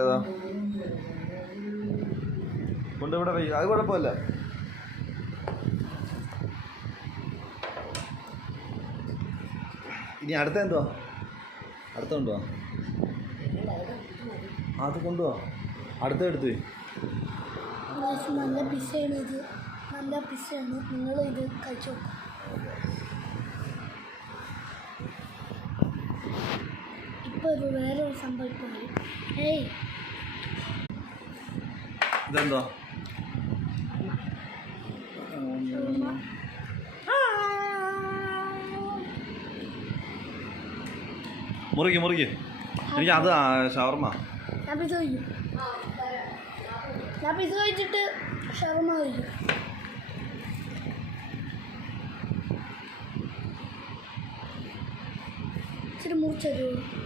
ഏതാ കൊണ്ടിവിടെ പോയി, അത് കുഴപ്പമില്ല. ഇനി അടുത്ത എന്തുവാ? അടുത്ത കൊണ്ടുപോവാ, അത് കൊണ്ടുപോവാ. അടുത്ത എടുത്ത് നല്ല പിസ്സയാണ് ഇത്, നല്ല പിസ്സയാണ്. നിങ്ങൾ ഇത് കഴിച്ചു നോക്കാം. ഇപ്പോൾ ഒരു വേറൊരു സംഭവം ഇപ്പോൾ വരും. ഏയ് ഇതെന്തോ? മുറിക്ക് മുറിക്ക്. എനിക്ക് അത് ഷവർമ്മ. ഞാൻ പിസ്സ കഴിക്കും. ഞാൻ പിസ്സ കഴിച്ചിട്ട് ഷവർമ്മ കഴിക്കും. ഇച്ചിരി മുറിച്ചു തരുമോ?